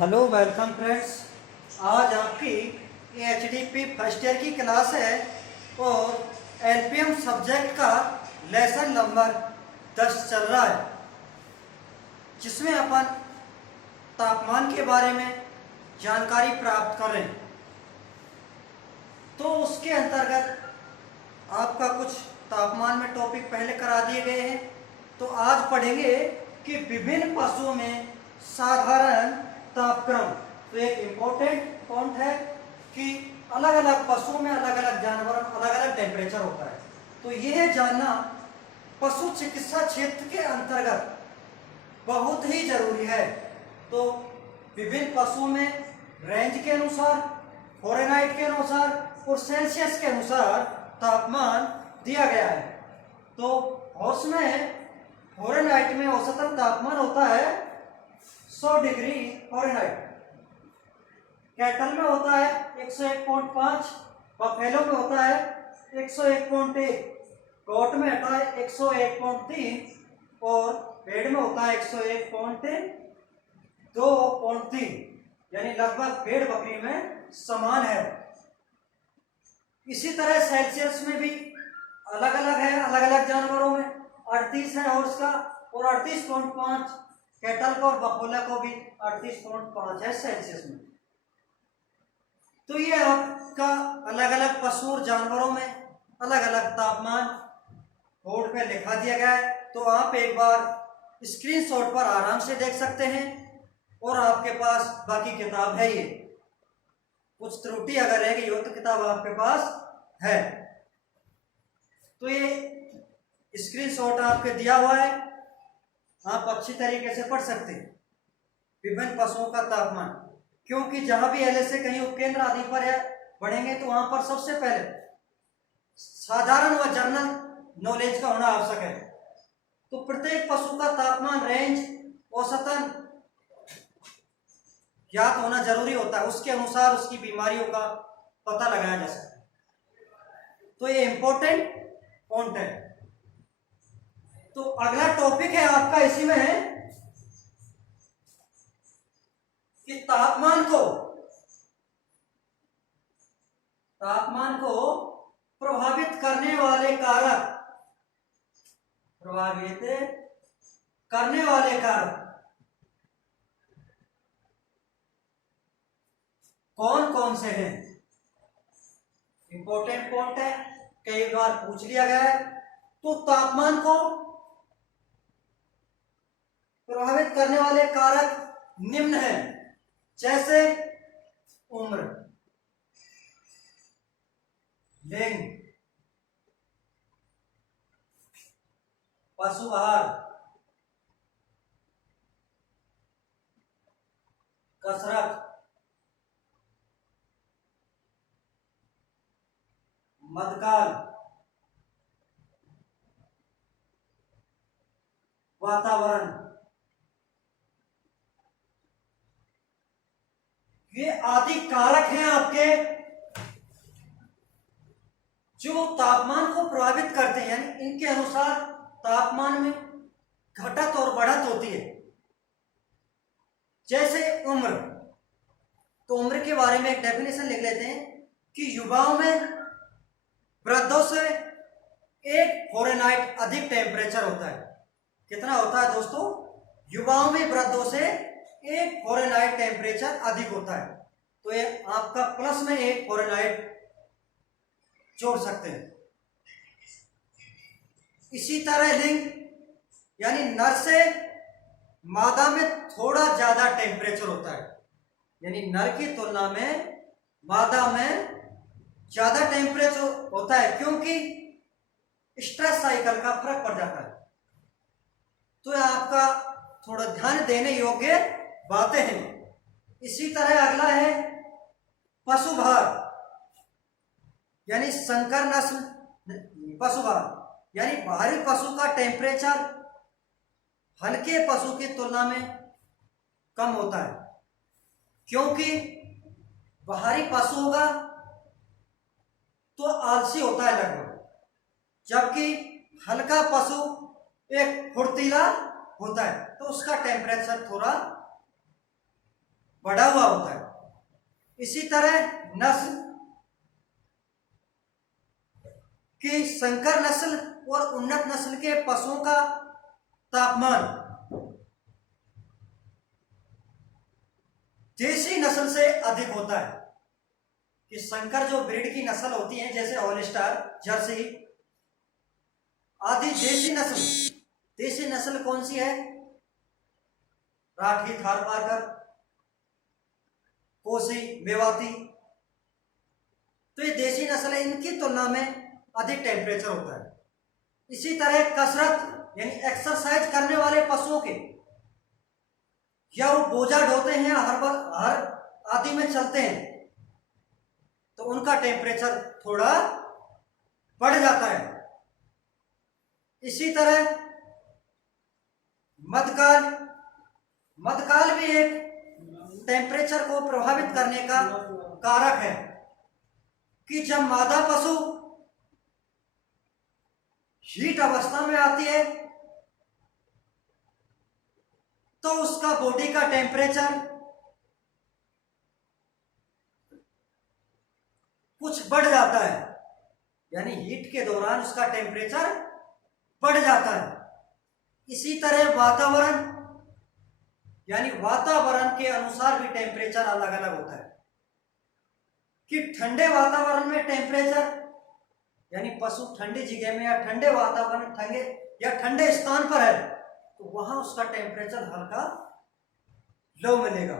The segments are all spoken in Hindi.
Hello welcome friends. आज आपकी एचडीपी फर्स्ट ईयर की क्लास है और एलपीएम सब्जेक्ट का लेसन नंबर 10 चल रहा है, जिसमें अपन तापमान के बारे में जानकारी प्राप्त कर रहे हैं। तो उसके अंतर्गत आपका कुछ तापमान में टॉपिक पहले करा दिए गए हैं। तो आज पढ़ेंगे कि विभिन्न पशुओं में साधारण तापक्रम। तो एक इम्पोर्टेंट पॉइंट है कि अलग अलग पशुओं में अलग अलग जानवरों में अलग अलग टेम्परेचर होता है। तो यह जानना पशु चिकित्सा क्षेत्र के अंतर्गत बहुत ही जरूरी है। तो विभिन्न पशुओं में रेंज के अनुसार, फ़ारेनहाइट के अनुसार और सेल्सियस के अनुसार तापमान दिया गया है। तो हॉर्स में फ़ारेनहाइट में औसतन तापमान होता है 100 डिग्री फ़ारेनहाइट। कैटल में होता है 101.5, बफेलो में होता है 101.1, गोट में होता है 101.3 और भेड़ में होता है 101.2.3, यानी लगभग भेड़ बकरी में समान है। इसी तरह सेल्सियस में भी अलग अलग है, अलग अलग जानवरों में 38 है हॉर्स का और 38.5, कैटल को और बफेलो को भी 38.5 है सेल्सियस में। तो ये आपका अलग अलग पशु और जानवरों में अलग अलग तापमान बोर्ड पे लिखा दिया गया है। तो आप एक बार स्क्रीनशॉट पर आराम से देख सकते हैं और आपके पास बाकी किताब है। ये कुछ त्रुटि अगर रहेगी हो तो किताब आपके पास है। तो ये स्क्रीनशॉट आपके दिया हुआ है, आप अच्छी तरीके से पढ़ सकते हैं विभिन्न पशुओं का तापमान, क्योंकि जहां भी एलएसए कहीं उपकेंद्र आदि पर है बढ़ेंगे तो वहां पर सबसे पहले साधारण व जनरल नॉलेज का होना आवश्यक है। तो प्रत्येक पशु का तापमान रेंज औसतन ज्ञात होना जरूरी होता है, उसके अनुसार उसकी बीमारियों का पता लगाया जा सकता है। तो ये इंपॉर्टेंट पॉइंट है। तो अगला टॉपिक है आपका इसी में है कि तापमान को प्रभावित करने वाले कारक कौन कौन से हैं। इंपॉर्टेंट पॉइंट है, कई बार पूछ लिया गया है। तो तापमान को प्रभावित करने वाले कारक निम्न हैं, जैसे उम्र, लिंग, पशु आहार, कसरत, मध्यकाल, वातावरण। ये आदि कारक हैं आपके जो तापमान को प्रभावित करते हैं, यानी इनके अनुसार तापमान में घटत और बढ़त होती है। जैसे उम्र, तो उम्र के बारे में एक डेफिनेशन लिख लेते हैं कि युवाओं में वृद्धों से 1 फ़ारेनहाइट अधिक टेम्परेचर होता है। कितना होता है दोस्तों? युवाओं में वृद्धों से 1 फ़ारेनहाइट टेम्परेचर अधिक होता है। तो ये आपका प्लस में 1 फ़ारेनहाइट जोड़ सकते हैं। इसी तरह लिंग, यानी नर से मादा में थोड़ा ज्यादा टेम्परेचर होता है, यानी नर की तुलना में मादा में ज्यादा टेम्परेचर होता है, क्योंकि स्ट्रेस साइकिल का फर्क पड़ जाता है। तो आपका थोड़ा ध्यान देने योग्य बातें हैं। इसी तरह अगला है पशुभार, यानी संकर नस्ल पशुभार, यानी भारी पशु का टेम्परेचर हल्के पशु की तुलना में कम होता है, क्योंकि भारी पशु होगा तो आलसी होता है लगभग, जबकि हल्का पशु एक फुर्तीला होता है, तो उसका टेम्परेचर थोड़ा बढ़ा हुआ होता है। इसी तरह नस्ल की संकर नस्ल और उन्नत नस्ल के पशुओं का तापमान देसी नस्ल से अधिक होता है। कि संकर जो ब्रीड की नस्ल होती है जैसे हॉलस्टार, जर्सी आदि देसी नस्ल कौन सी है? राठी, थारपारकर, कोसी, मेवाती। तो ये देसी नस्ल है, इनकी तुलना में अधिक टेम्परेचर होता है। इसी तरह कसरत यानी एक्सरसाइज करने वाले पशुओं के, या वो बोझा ढोते हैं, हर आदि में चलते हैं, तो उनका टेम्परेचर थोड़ा बढ़ जाता है। इसी तरह मध्यकाल भी एक टेम्परेचर को प्रभावित करने का कारक है। कि जब मादा पशु हीट अवस्था में आती है तो उसका बॉडी का टेम्परेचर कुछ बढ़ जाता है, यानी हीट के दौरान उसका टेम्परेचर बढ़ जाता है। इसी तरह वातावरण के अनुसार भी टेम्परेचर अलग अलग होता है। कि ठंडे वातावरण में टेम्परेचर, यानी पशु ठंडी जगह में या ठंडे वातावरण, ठंडे स्थान पर है, तो वहां उसका टेम्परेचर हल्का लो मिलेगा।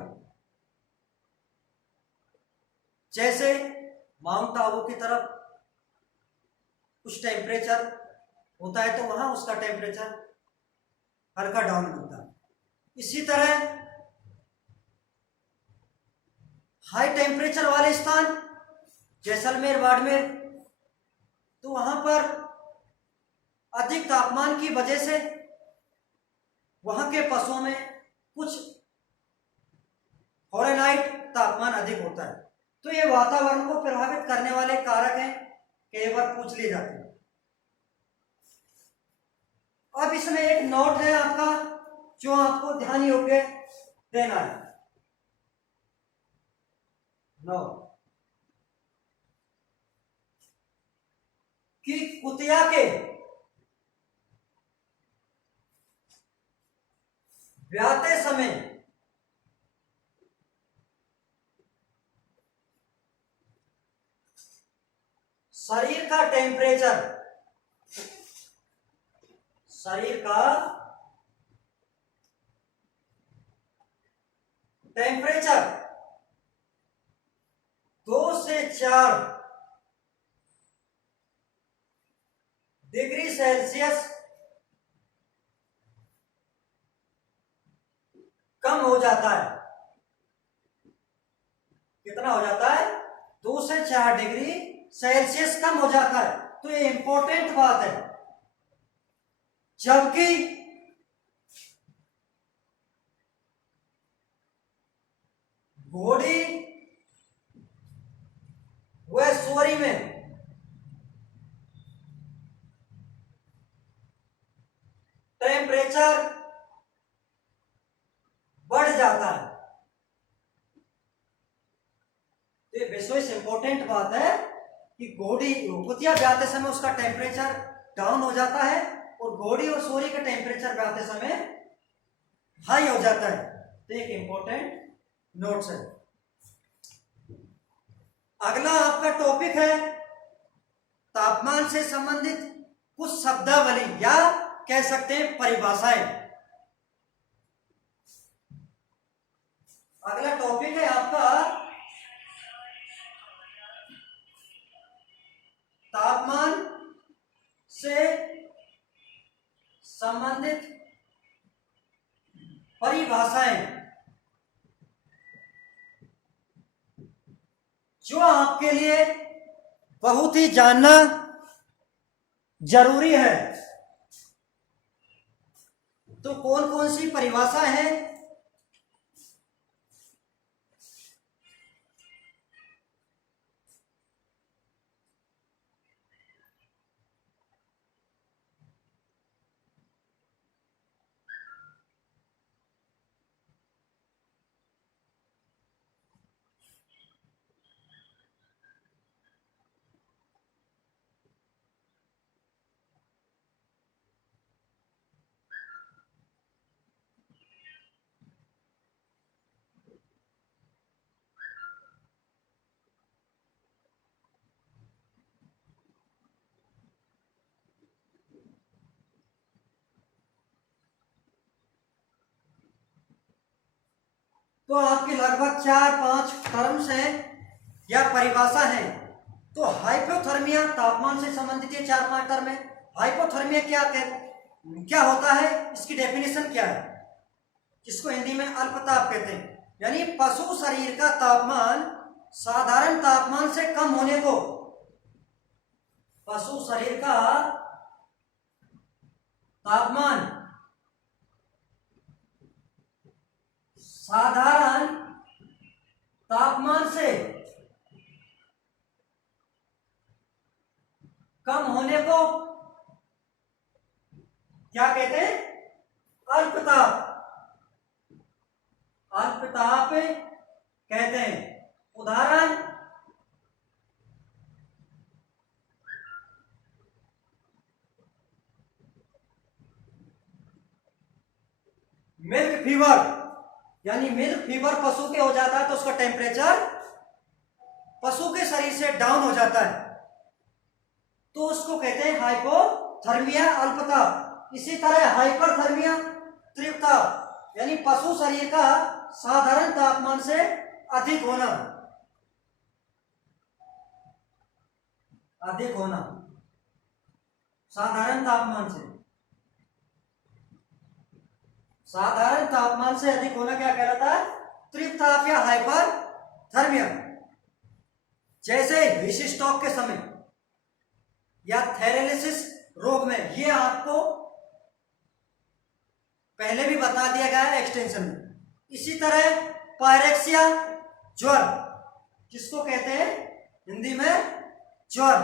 जैसे माउंट आबू की तरफ कुछ टेम्परेचर होता है तो वहां उसका टेम्परेचर हल्का डाउन मिलता है। इसी तरह हाई टेम्परेचर वाले स्थान जैसलमेर, बाड़मेर, तो वहां पर अधिक तापमान की वजह से वहां के पशुओं में कुछ फ़ारेनहाइट तापमान अधिक होता है। तो ये वातावरण को प्रभावित करने वाले कारक हैं, कई बार पूछ लिए जाते हैं। अब इसमें एक नोट है आपका जो आपको ध्यान योग्य देना है। कि कुतिया के ब्याते समय शरीर का टेम्परेचर 2 से 4 डिग्री सेल्सियस कम हो जाता है। कितना हो जाता है? 2 से 4 डिग्री सेल्सियस कम हो जाता है। तो ये इंपॉर्टेंट बात है। जबकि घोड़ी व सूअरी में टेम्परेचर बढ़ जाता है। तो ये विशेष इंपॉर्टेंट बात है कि कुतिया ब्याते समय उसका टेम्परेचर डाउन हो जाता है और घोड़ी और सूअरी का टेम्परेचर ब्याते समय हाई हो जाता है। तो एक इंपॉर्टेंट नोट्स है। अगला आपका टॉपिक है तापमान से संबंधित कुछ शब्दावली या कह सकते हैं परिभाषाएं। अगला टॉपिक है आपका तापमान से संबंधित परिभाषाएं, जो आपके लिए बहुत ही जानना जरूरी है। तो कौन कौन सी परिभाषा है? तो आपकी लगभग 4-5 टर्म्स हैं या परिभाषा है। तो हाइपोथर्मिया तापमान से संबंधित ये 4-5 टर्म है। हाइपोथर्मिया क्या होता है, इसकी डेफिनेशन क्या है, इसको हिंदी में अल्पताप कहते हैं। यानी पशु शरीर का तापमान साधारण तापमान से कम होने को पशु शरीर का तापमान साधारण तापमान से कम होने को क्या कहते हैं, अल्पताप। अल्पताप कहते हैं। उदाहरण, मिल्क फीवर, यानी मिल्क फीवर पशु के हो जाता है तो उसका टेम्परेचर पशु के शरीर से डाउन हो जाता है, तो उसको कहते हैं हाइपोथर्मिया, अल्पताप। इसी तरह हाइपरथर्मिया, तीव्रताप, यानी पशु शरीर का साधारण तापमान से अधिक होना, अधिक होना साधारण तापमान से, साधारण तापमान से अधिक होना क्या कहलाता है, तीव्रताप या हाइपरथर्मिया। जैसे हिस्टोक के समय या थैलेसिस रोग में, ये आपको पहले भी बता दिया गया है एक्सटेंशन में। इसी तरह पायरेक्सिया, ज्वर, जिसको कहते हैं हिंदी में ज्वर,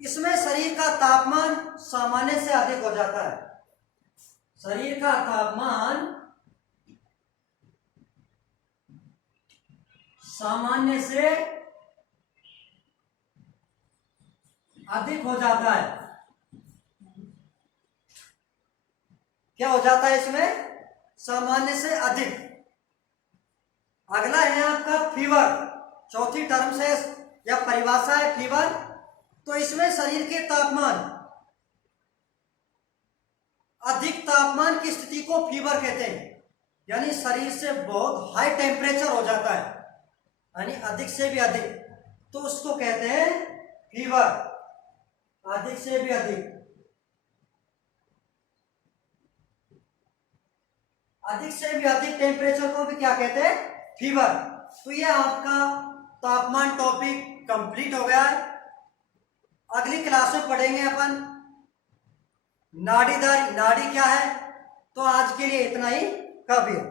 इसमें शरीर का तापमान सामान्य से अधिक हो जाता है। शरीर का तापमान सामान्य से अधिक हो जाता है। क्या हो जाता है इसमें, सामान्य से अधिक। अगला है आपका फीवर, चौथी टर्म से या परिभाषा है फीवर। तो इसमें शरीर के तापमान, अधिक तापमान की स्थिति को फीवर कहते हैं। यानी शरीर से बहुत हाई टेम्परेचर हो जाता है, यानी अधिक से भी अधिक, तो उसको कहते हैं फीवर। अधिक से भी अधिक, अधिक से भी अधिक टेम्परेचर को भी क्या कहते हैं, फीवर। तो ये आपका तापमान टॉपिक कंप्लीट हो गया है। अगली क्लास में पढ़ेंगे अपन नाड़ी क्या है। तो आज के लिए इतना ही काफी है।